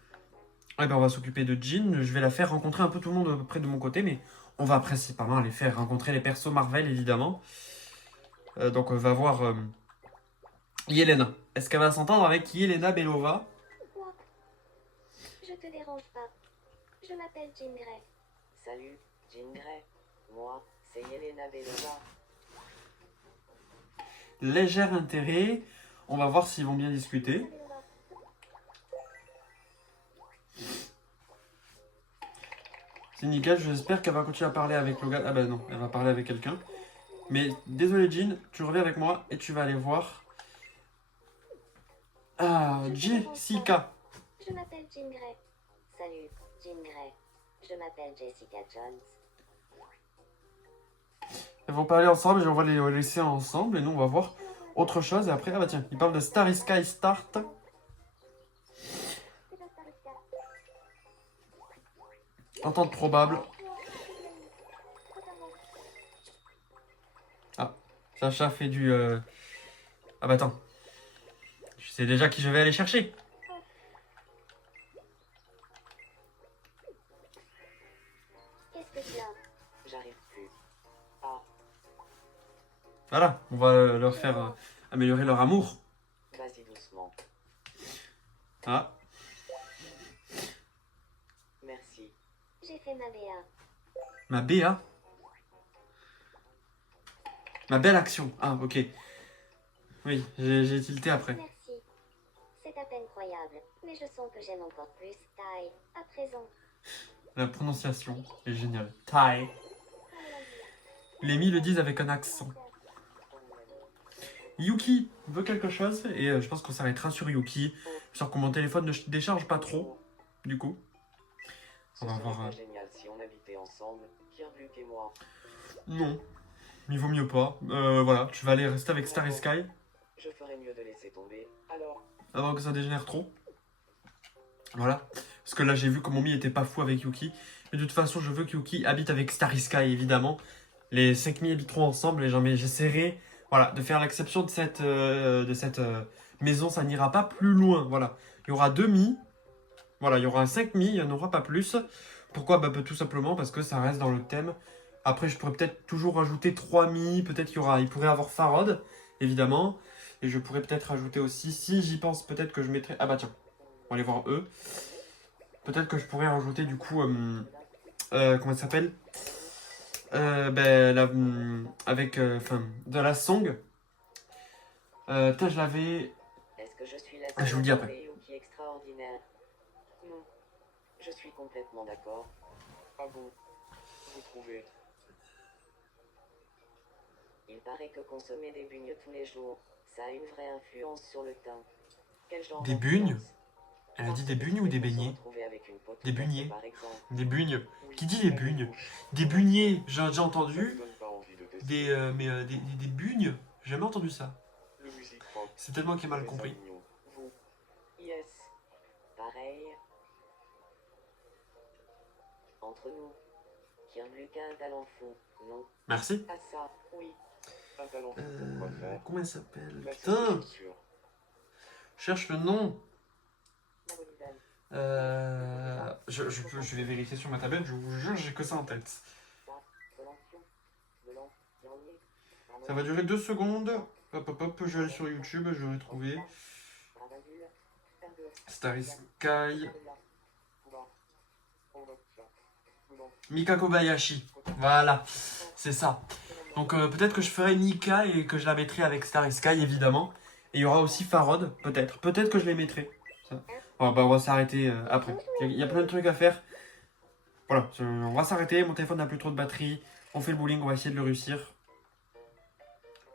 Ouais, bah, on va s'occuper de Jean. Je vais la faire rencontrer un peu tout le monde à peu près de mon côté, mais... On va principalement les faire rencontrer les persos Marvel, évidemment. Donc, on va voir Yelena. Est-ce qu'elle va s'entendre avec Yelena Belova? Quoi? Je te dérange pas. Je m'appelle Jean Grey. Salut, Jean Grey. Moi, c'est Yelena Belova. Léger intérêt. On va voir s'ils vont bien discuter. C'est nickel, j'espère qu'elle va continuer à parler avec Logan. Ah bah non, elle va parler avec quelqu'un. Mais désolé Jean, tu reviens avec moi et tu vas aller voir... Ah, Jessica. Je m'appelle Jean Grey. Salut, Jean Grey. Je m'appelle Jessica Jones. Elles vont parler ensemble et on va les laisser ensemble et nous on va voir autre chose. Et après, ah bah tiens, il parle de Starry Sky Start. Entente probable. Ah, Sacha fait du... Ah bah attends. Je sais déjà qui je vais aller chercher. Qu'est-ce que tu as? J'arrive plus. Ah, Voilà, on va leur faire améliorer leur amour. vas-y doucement. Ah, J'ai Merci. fait ma BA. ma BA. Ma belle action. Ah, ok. Oui, j'ai tilté après. Merci. C'est à peine croyable, mais je sens que j'aime encore plus Ty à présent. La prononciation est géniale. Thai. Les mi le disent avec un accent. Yuki veut quelque chose et je pense qu'on s'arrêtera sur Yuki. Sur que mon téléphone ne décharge pas trop, du coup. Ce On va serait voir, pas génial si on habitait ensemble, Kirk et moi. Non, il vaut mieux pas. Voilà, tu vas aller rester avec Starry Sky Je ferais mieux de laisser tomber. Alors, avant que ça dégénère trop. Voilà. Parce que là, j'ai vu que mon mi était pas fou avec Yuki. Mais de toute façon, je veux que Yuki habite avec Starry Sky, évidemment. Les 5 mi habiteront ensemble et j'essaierai voilà, de faire l'exception de cette maison. Ça n'ira pas plus loin. Voilà. Il y aura 2 mi. Voilà, il y aura 5 mi, il n'y en aura pas plus. Pourquoi? Bah, tout simplement parce que ça reste dans le thème. Après, je pourrais peut-être toujours rajouter 3 mi. Peut-être il pourrait y avoir Farod, évidemment. Et je pourrais peut-être ajouter aussi, si j'y pense, peut-être que je mettrai... Ah bah tiens, on va aller voir eux. Peut-être que je pourrais rajouter du coup... comment ça s'appelle avec... Enfin, de la song. Peut-être je l'avais... Est-ce que je suis la Ah, je vous le dis après. seule qui est extraordinaire? Non. Je suis complètement d'accord. Ah bon? Vous trouvez? Il paraît que consommer des bugnes tous les jours, ça a une vraie influence sur le teint. Quel genre Des bugnes? d'influence? Elle a dit Parce des que bugnes ou tu des peux se beignets? retrouver avec une peau Des toute beignets. cassée, par exemple. Des bugnes. Oui, Qui dit des elle est bugnes? rouge. Des beignets, j'ai déjà entendu. Ça te donne pas envie de tester. Des bugnes, j'ai jamais entendu ça. Le music rock. C'est tellement qu'il a mal Mais ça compris. mignon. Vous? Yes. Pareil. Entre nous. Lucas a un talent fou, non? Merci. Ah ça, oui. Un talent fou pour quoi faire? Comment elle s'appelle? La Putain, chaussure. cherche le nom. La bonne idée. Je vais vérifier sur ma tablette, je vous jure, j'ai que ça en tête. Ça va durer 2 secondes. Hop, hop, hop, je vais aller sur YouTube, je vais retrouver. Starry Sky. Mika Kobayashi. Voilà, c'est ça. Donc peut-être que je ferai Nika et que je la mettrai avec Starry Sky, évidemment. Et il y aura aussi Farod, peut-être. Peut-être que je les mettrai. Ça. Bon, bah, on va s'arrêter après. Il y a plein de trucs à faire. Voilà, on va s'arrêter. Mon téléphone n'a plus trop de batterie. On fait le bowling, on va essayer de le réussir.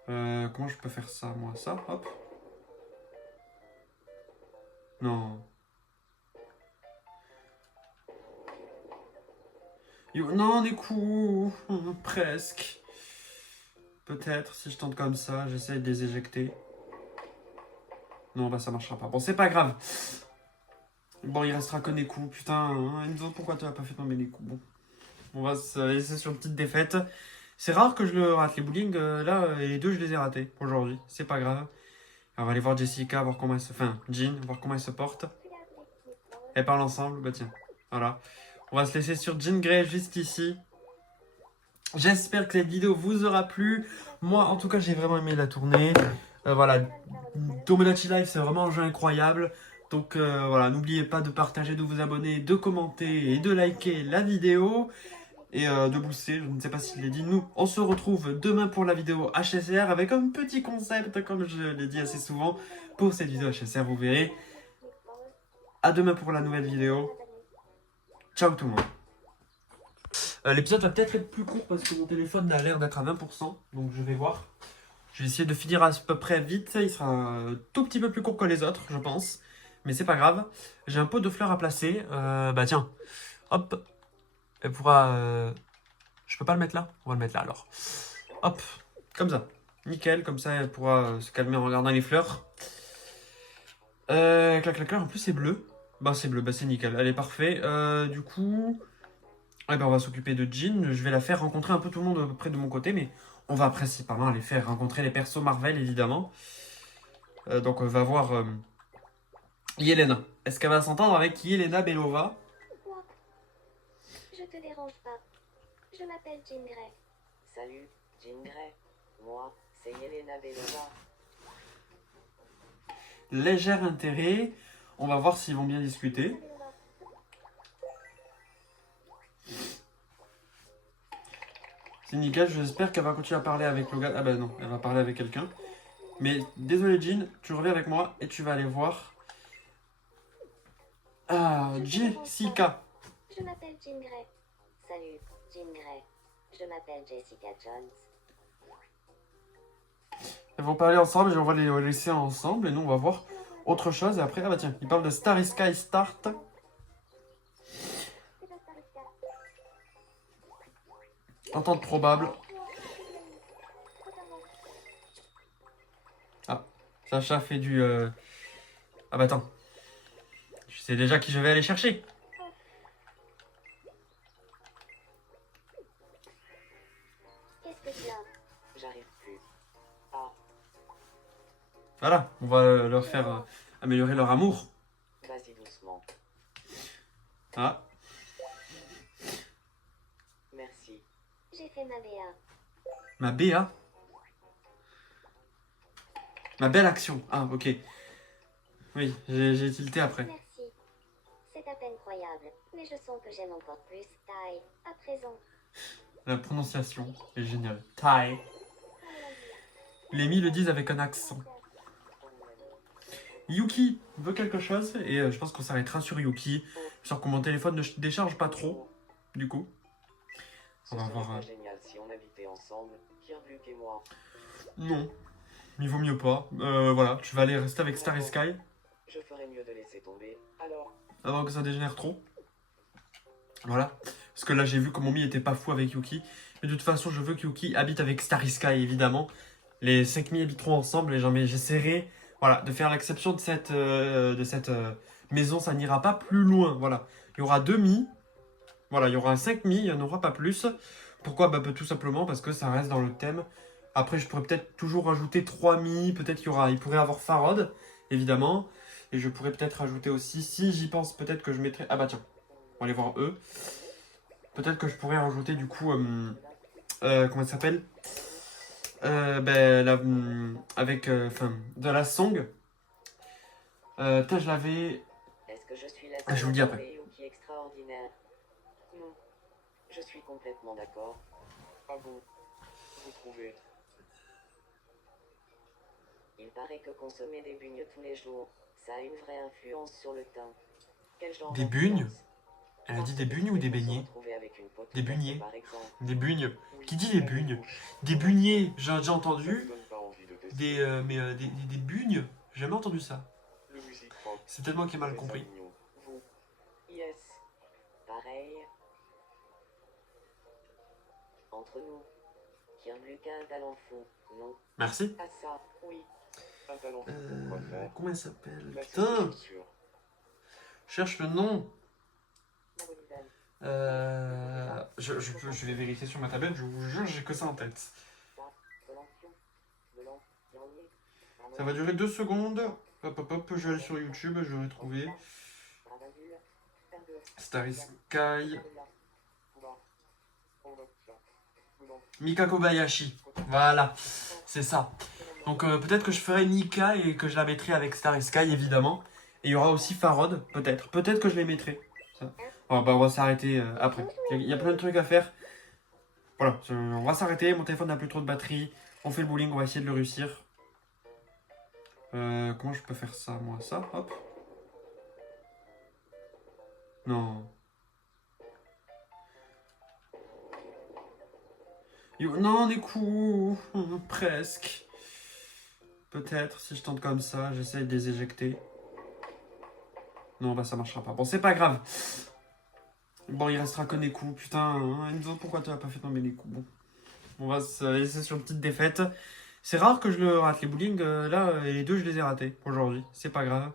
Comment je peux faire ça, moi? Ça, hop. Non. Non, des coups. Presque. Peut-être, si je tente comme ça, j'essaye de les éjecter. Non, bah ça marchera pas. Bon, c'est pas grave. Bon, il restera que des coups. Putain, hein, Enzo, pourquoi tu n'as pas fait tomber les coups? Bon, on va se laisser sur une petite défaite. C'est rare que je le rate. Les bowling, là, les deux, je les ai ratés aujourd'hui. C'est pas grave. On va aller voir Jessica, voir comment elle se... Enfin, Jean, voir comment elle se porte. Elles parlent ensemble. Bah tiens, voilà. On va se laisser sur Jean Grey juste ici. J'espère que cette vidéo vous aura plu. Moi, en tout cas, j'ai vraiment aimé la tournée. Voilà, Tomodachi Life, c'est vraiment un jeu incroyable. Donc voilà, n'oubliez pas de partager, de vous abonner, de commenter et de liker la vidéo. Et de booster, je ne sais pas si je l'ai dit. Nous, on se retrouve demain pour la vidéo HSR avec un petit concept, comme je l'ai dit assez souvent, pour cette vidéo HSR, vous verrez. À demain pour la nouvelle vidéo. Ciao tout le monde. L'épisode va peut-être être plus court parce que mon téléphone a l'air d'être à 20%, donc je vais voir. Je vais essayer de finir à peu près vite, il sera un tout petit peu plus court que les autres, je pense. Mais c'est pas grave. J'ai un pot de fleurs à placer. Bah tiens, hop. Elle pourra... Je peux pas le mettre là? On va le mettre là alors. Hop, comme ça. Nickel, comme ça elle pourra se calmer en regardant les fleurs. Clac, clac, clac. En plus c'est bleu. Bah c'est bleu, bah c'est nickel. Elle est parfait. Du coup... Eh ben, on va s'occuper de Jean. Je vais la faire rencontrer un peu tout le monde à peu près de mon côté, mais on va principalement les faire rencontrer les persos Marvel, évidemment. Donc, on va voir Yelena. Est-ce qu'elle va s'entendre avec Yelena Belova? Quoi? Je te dérange pas. Je m'appelle Jean Grey. Salut, Jean Grey. Moi, c'est Yelena Belova. Léger intérêt. On va voir s'ils vont bien discuter. C'est nickel, j'espère qu'elle va continuer à parler avec Logan. Ah bah non, elle va parler avec quelqu'un. Mais désolé Jean, tu reviens avec moi et tu vas aller voir... Ah, Jessica. Je m'appelle Jean Grey. Salut, Jean Grey. Je m'appelle Jessica Jones. Elles vont parler ensemble et on va les laisser ensemble et nous on va voir autre chose. Et après, ah bah tiens, il parle de Starry Sky Start. Entente probable. Ah, Sacha fait du... Ah bah attends. Je sais déjà qui je vais aller chercher. Qu'est-ce que tu as? J'arrive plus. Ah, Voilà, on va leur faire améliorer leur amour. vas-y doucement. Ah, Merci. J'ai fait ma BA. ma BA. Ma belle action. Ah, ok. Oui, j'ai tilté après. Merci. C'est à peine croyable, mais je sens que j'aime encore plus Taille. À présent. La prononciation est géniale. Thai. Les mi le disent avec un accent. Yuki veut quelque chose et je pense qu'on s'arrêtera sur Yuki. Sur que mon téléphone ne décharge pas trop. Du coup. Ce On va serait voir. pas génial si on habitait ensemble, Kirbluk et moi. Non. Il vaut mieux pas. Voilà, tu vas aller rester avec Starry Sky Je ferais mieux de laisser tomber. Alors, avant que ça dégénère trop. Voilà. Parce que là, j'ai vu que mon mi était pas fou avec Yuki. Mais de toute façon, je veux que Yuki habite avec Starry Sky, évidemment. Les 5 mi habiteront ensemble et j'essaierai voilà, de faire l'exception de cette maison. Ça n'ira pas plus loin. Voilà. Il y aura 2 mi. Voilà, il y aura 5 mi, il n'y en aura pas plus. Pourquoi? Bah, tout simplement parce que ça reste dans le thème. Après, je pourrais peut-être toujours rajouter 3 mi. Peut-être il pourrait avoir Farod, évidemment. Et je pourrais peut-être rajouter aussi, si j'y pense, peut-être que je mettrais... Ah bah tiens, on va aller voir eux. Peut-être que je pourrais rajouter du coup... comment ça s'appelle avec de la song. Putain, je l'avais... est-ce que je suis la Ah, je vous le dis après. seule qui est extraordinaire? Non. Je suis complètement d'accord. Ah bon? Vous trouvez? Il paraît que consommer des bugnes tous les jours, ça a une vraie influence sur le teint. Quel genre Des bugnes? d'influence? Elle a dit des bugnes ou des beignets? Des beignets. Des bugnes. Qui dit des bugnes? Des beignets, j'ai entendu. Des bugnes, j'ai jamais entendu ça. C'est peut-être moi qui ai mal compris. Vous. Yes. Pareil. Entre nous. Kirbluk a un talent fou, non? Merci. Ah ça, oui. Un talent fou, quoi faire? Comment elle s'appelle? La Putain, chaussure. je cherche le nom. Mademoiselle. Je vais vérifier sur ma tablette, je vous jure, j'ai que ça en tête. Ça va durer 2 secondes. Hop, hop, hop, je vais aller sur YouTube, je vais trouver. Starry Sky. Mika Kobayashi. Voilà, c'est ça. Donc peut-être que je ferai Nika et que je la mettrai avec Starry Sky, évidemment. Et il y aura aussi Farod, peut-être. Peut-être que je les mettrai. Ça. Bon, bah, on va s'arrêter après. Il y a plein de trucs à faire. Voilà, on va s'arrêter. Mon téléphone n'a plus trop de batterie. On fait le bowling, on va essayer de le réussir. Comment je peux faire ça, moi? Ça, hop. Non. Non, des coups. Presque. Peut-être, si je tente comme ça, j'essaye de les éjecter. Non, bah ça marchera pas. Bon, c'est pas grave. Bon, il restera que des coups. Putain, hein, Enzo, pourquoi tu n'as pas fait tomber les coups? Bon. On va se laisser sur une petite défaite. C'est rare que je le rate. Les bowling, là, et les deux, je les ai ratés aujourd'hui. C'est pas grave.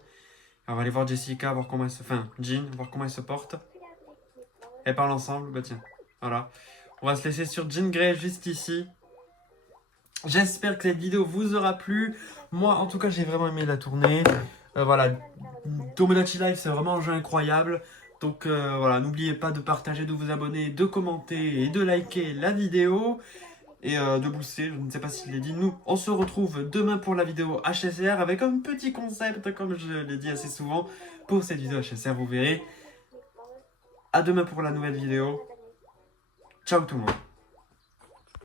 On va aller voir Jessica, voir comment elle se... Enfin, Jean, voir comment elle se porte. Elles parlent ensemble. Bah tiens, voilà. On va se laisser sur Jean Grey juste ici. J'espère que cette vidéo vous aura plu. Moi, en tout cas, j'ai vraiment aimé la tournée. Voilà. Tomodachi Life, c'est vraiment un jeu incroyable. Donc voilà, n'oubliez pas de partager, de vous abonner, de commenter et de liker la vidéo. Et de booster, je ne sais pas s'il l'ai dit. Nous, on se retrouve demain pour la vidéo HSR avec un petit concept, comme je l'ai dit assez souvent, pour cette vidéo HSR, vous verrez. À demain pour la nouvelle vidéo. Ciao tout le monde.